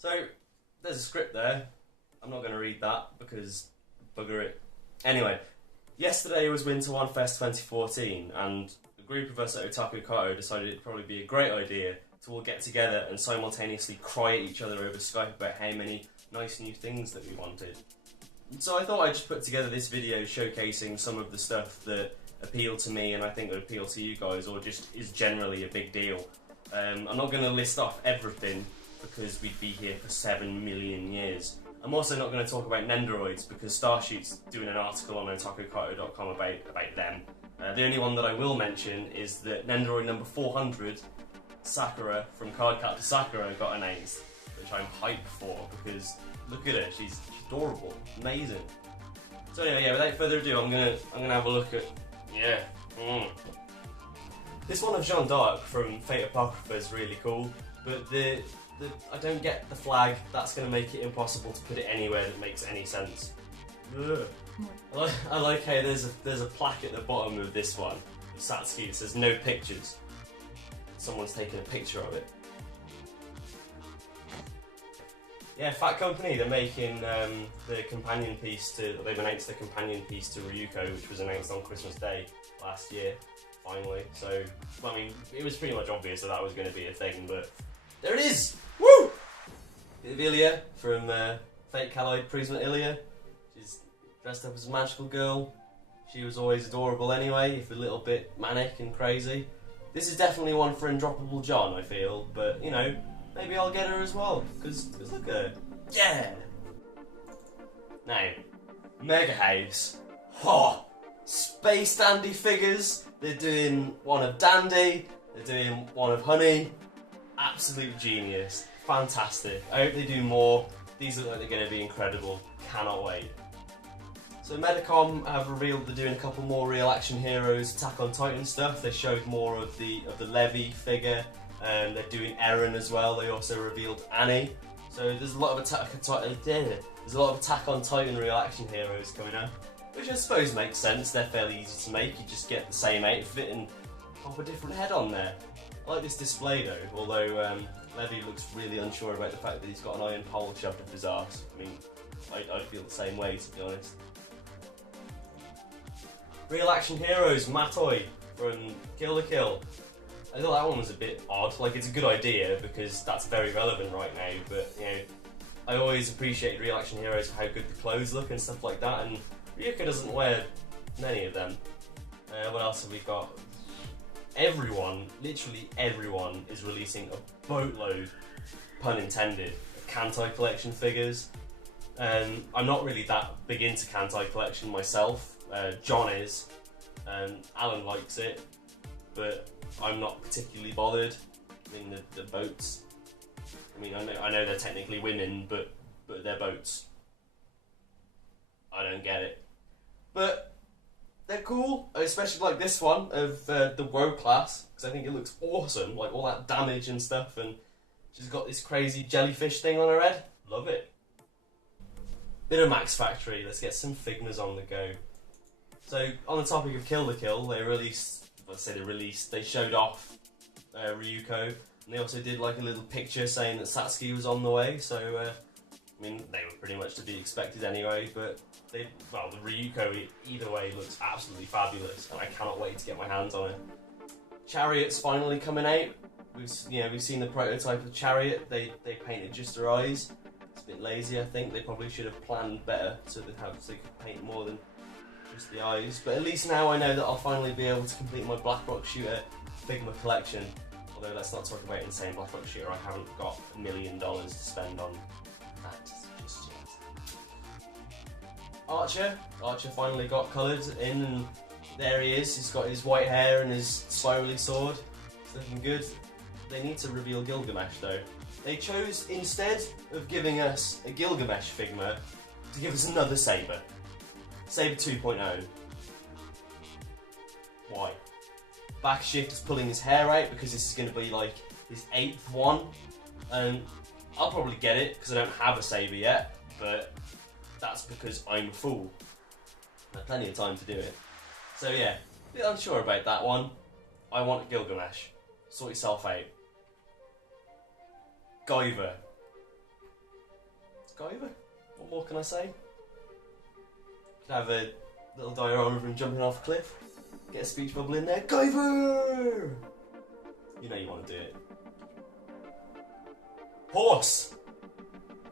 So, there's a script there. I'm not going to read that because bugger it. Anyway, yesterday was Winter WonFes 2014 and a group of us at Otaku Kato decided it'd probably be a great idea to all get together and simultaneously cry at each other over Skype about how many nice new things that we wanted. So I thought I'd just put together this video showcasing some of the stuff that appealed to me and I think would appeal to you guys, or just is generally a big deal. I'm not going to list off everything because we'd be here for 7 million years. I'm also not going to talk about Nendoroids because Starshoot's doing an article on otakukato.com about them. The only one that I will mention is that Nendoroid number 400, Sakura from Cardcaptor Sakura, got announced, which I'm hyped for because look at her, she's adorable, amazing. So anyway, yeah, without further ado, I'm gonna have a look at this one of Jeanne d'Arc from Fate Apocrypha is really cool, but I don't get the flag. That's going to make it impossible to put it anywhere that makes any sense. Ugh. I like how there's a plaque at the bottom of this one, of Satsuki, that says no pictures. Someone's taken a picture of it. Yeah, Fat Company, they're making the companion piece they've announced the companion piece to Ryuko, which was announced on Christmas Day last year, finally. So, I mean, it was pretty much obvious that was going to be a thing, but there it is! Woo! Bit of Ilya from Fate Calloid Prisma Ilya. She's dressed up as a magical girl. She was always adorable anyway, if a little bit manic and crazy. This is definitely one for Undroppable John, I feel, but, you know, maybe I'll get her as well, because look at her. Yeah! Now, Mega House. Oh! Space Dandy figures. They're doing one of Dandy, they're doing one of Honey. Absolute genius. Fantastic. I hope they do more. These look like they're going to be incredible. Cannot wait. So Medicom have revealed they're doing a couple more Real Action Heroes Attack on Titan stuff. They showed more of the Levi figure. They're doing Eren as well. They also revealed Annie. So there's a lot of Attack on Titan Real Action Heroes coming up, which I suppose makes sense. They're fairly easy to make. You just get the same outfit and pop a different head on there. I like this display though, although Levi looks really unsure about the fact that he's got an iron pole shoved up his arse. I mean, I'd feel the same way, to be honest. Real Action Heroes, Matoi from Kill la Kill. I thought that one was a bit odd. Like, it's a good idea because that's very relevant right now, but, you know, I always appreciate Real Action Heroes for how good the clothes look and stuff like that, and Ryuko doesn't wear many of them. What else have we got? Everyone, literally everyone, is releasing a boatload, pun intended, of Kantai Collection figures. I'm not really that big into Kantai Collection myself. John is, Alan likes it, but I'm not particularly bothered. I mean, the boats. I mean, I know they're technically women, but they're boats. I don't get it, but they're cool, especially like this one of the Woe class, because I think it looks awesome, like all that damage and stuff, and she's got this crazy jellyfish thing on her head. Love it. Bit of Max Factory, let's get some Figmas on the go. So, on the topic of Kill la Kill, they showed off Ryuko, and they also did like a little picture saying that Satsuki was on the way, so, I mean, they were pretty much to be expected anyway, but the Ryuko either way looks absolutely fabulous, and I cannot wait to get my hands on it. Chariot's finally coming out. We've seen the prototype of Chariot. They painted just her eyes. It's a bit lazy, I think. They probably should have planned better so they could paint more than just the eyes. But at least now I know that I'll finally be able to complete my Blackrock Shooter Figma collection. Although let's not talk about Insane Blackrock Shooter. I haven't got $1 million to spend on that just yet. Archer finally got coloured in, and there he is. He's got his white hair and his spirally sword. It's looking good. They need to reveal Gilgamesh though. They chose, instead of giving us a Gilgamesh Figma, to give us another Saber. Saber 2.0. Why? Backshift is pulling his hair out because this is going to be like his 8th one. And I'll probably get it because I don't have a Saber yet, but that's because I'm a fool. I have plenty of time to do it. So yeah, a bit unsure about that one. I want Gilgamesh. Sort yourself out. Guyver. Guyver. What more can I say? Could have a little diorama of him jumping off a cliff. Get a speech bubble in there. Guyver! You know you want to do it. Horse!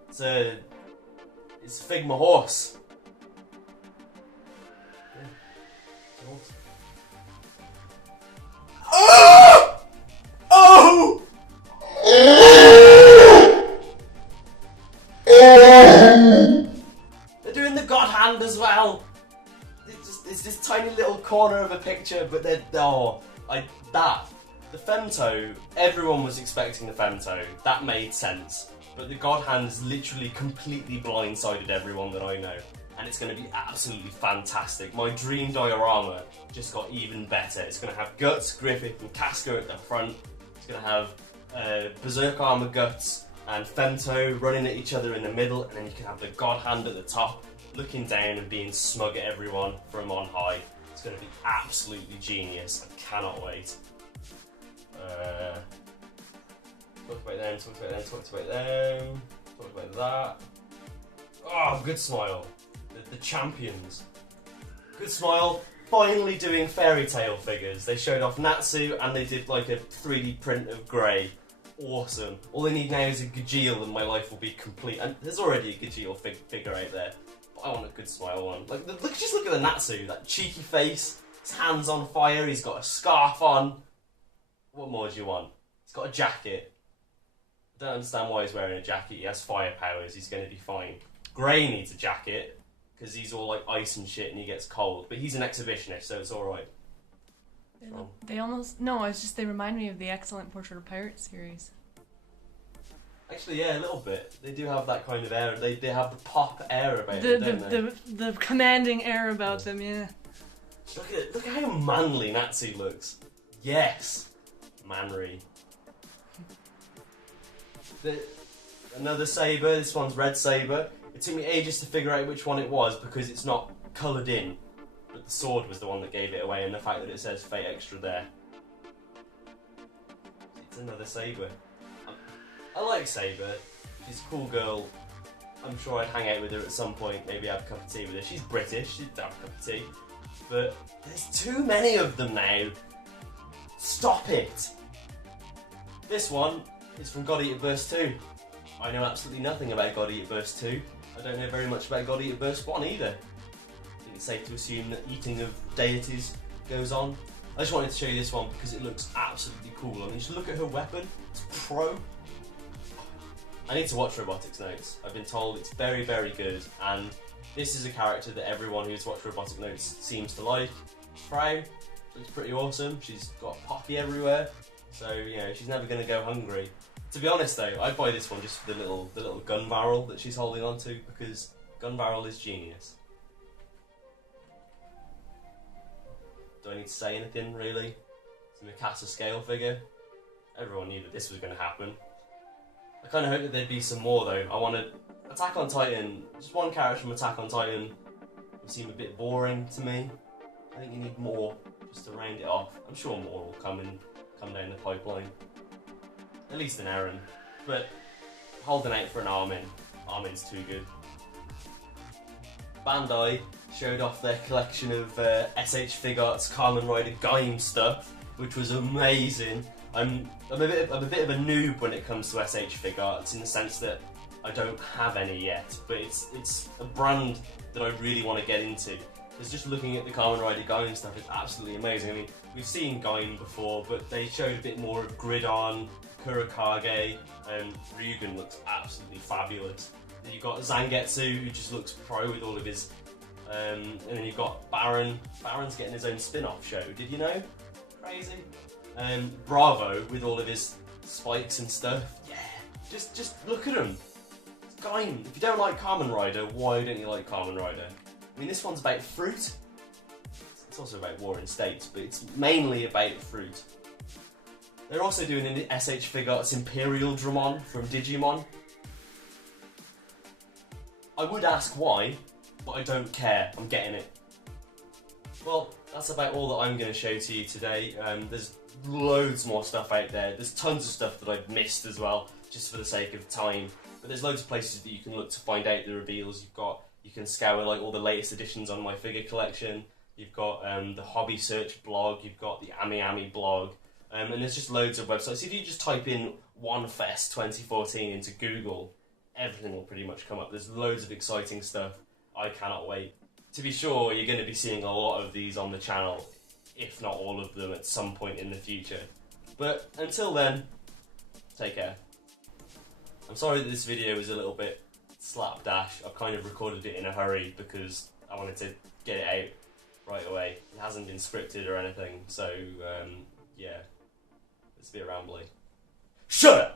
It's a Figma horse. Yeah. It's a horse. Oh! Oh! They're doing the God hand as well. It's this tiny little corner of a picture, but the femto. Everyone was expecting the femto. That made sense. But the God hand's literally completely blindsided everyone that I know, and it's going to be absolutely fantastic. My dream diorama just got even better. It's going to have Guts, Griffith, and Casca at the front. It's going to have Berserk armor Guts and Femto running at each other in the middle, and then you can have the God hand at the top, looking down and being smug at everyone from on high. It's going to be absolutely genius. I cannot wait. Talk about them, talk about them, talk about them, talk about that. Oh, Good Smile. The champions. Good Smile finally doing fairy tale figures. They showed off Natsu and they did like a 3D print of Grey. Awesome. All they need now is a Gajeel and my life will be complete. And there's already a Gajeel figure out there. But I want a Good Smile one. Like, just look at the Natsu. That cheeky face. His hands on fire. He's got a scarf on. What more do you want? He's got a jacket. I don't understand why he's wearing a jacket. He has fire powers. He's going to be fine. Grey needs a jacket because he's all like ice and shit and he gets cold. But he's an exhibitionist, so it's alright. They almost... No, it's just they remind me of the excellent Portrait of Pirates series. Actually, yeah, a little bit. They do have that kind of air. They have the pop air about them, don't they? The commanding air about them, yeah. Look at how manly Natsu looks. Yes. Manry. Another saber. This one's Red Saber. It took me ages to figure out which one it was because it's not coloured in. But the sword was the one that gave it away, and the fact that it says Fate Extra there. It's another saber. I like Saber. She's a cool girl. I'm sure I'd hang out with her at some point, maybe have a cup of tea with her. She's British, she'd have a cup of tea. But there's too many of them now. Stop it! This one is from God Eater Burst 2. I know absolutely nothing about God Eater Burst 2. I don't know very much about God Eater Burst 1 either. I think it's safe to assume that eating of deities goes on. I just wanted to show you this one because it looks absolutely cool. I mean, just look at her weapon. It's pro. I need to watch Robotics Notes. I've been told it's very, very good, and this is a character that everyone who's watched Robotic Notes seems to like. Frau looks pretty awesome. She's got poppy everywhere, so you know she's never going to go hungry. To be honest though, I'd buy this one just for the little gun barrel that she's holding on to, because gun barrel is genius. Do I need to say anything really? It's a Mikasa scale figure. Everyone knew that this was going to happen. I kind of hope that there'd be some more though. I want to... Attack on Titan, just one character from Attack on Titan would seem a bit boring to me. I think you need more just to round it off. I'm sure more will come down the pipeline. At least an Eren. But holding out for an Armin. Armin's too good. Bandai showed off their collection of SH Figuarts Kamen Rider Gaim stuff, which was amazing. I'm a bit of a noob when it comes to SH Figuarts in the sense that I don't have any yet, but it's a brand that I really want to get into. Because just looking at the Kamen Rider Gaim stuff is absolutely amazing. I mean, we've seen Gaim before, but they showed a bit more of Gridon, Kurakage, and Ryugen looks absolutely fabulous. Then you've got Zangetsu, who just looks pro with all of his... and then you've got Baron. Baron's getting his own spin-off show, did you know? Crazy. Bravo with all of his spikes and stuff. Yeah, just look at him. It's Gaim. If you don't like Kamen Rider, why don't you like Kamen Rider? I mean, this one's about fruit. It's also about War in States, but it's mainly about fruit. They're also doing an SH Figuarts Imperial Dramon from Digimon. I would ask why, but I don't care. I'm getting it. Well, that's about all that I'm going to show to you today. There's loads more stuff out there. There's tons of stuff that I've missed as well, just for the sake of time. But there's loads of places that you can look to find out the reveals. You can scour like all the latest editions on my figure collection. You've got the Hobby Search blog. You've got the Ami blog. And there's just loads of websites. If you just type in WonFes 2014 into Google, everything will pretty much come up. There's loads of exciting stuff. I cannot wait. To be sure, you're going to be seeing a lot of these on the channel, if not all of them, at some point in the future. But until then, take care. I'm sorry that this video was a little bit slapdash. I've kind of recorded it in a hurry because I wanted to get it out right away. It hasn't been scripted or anything, so yeah, it's a bit rambly. Shut up!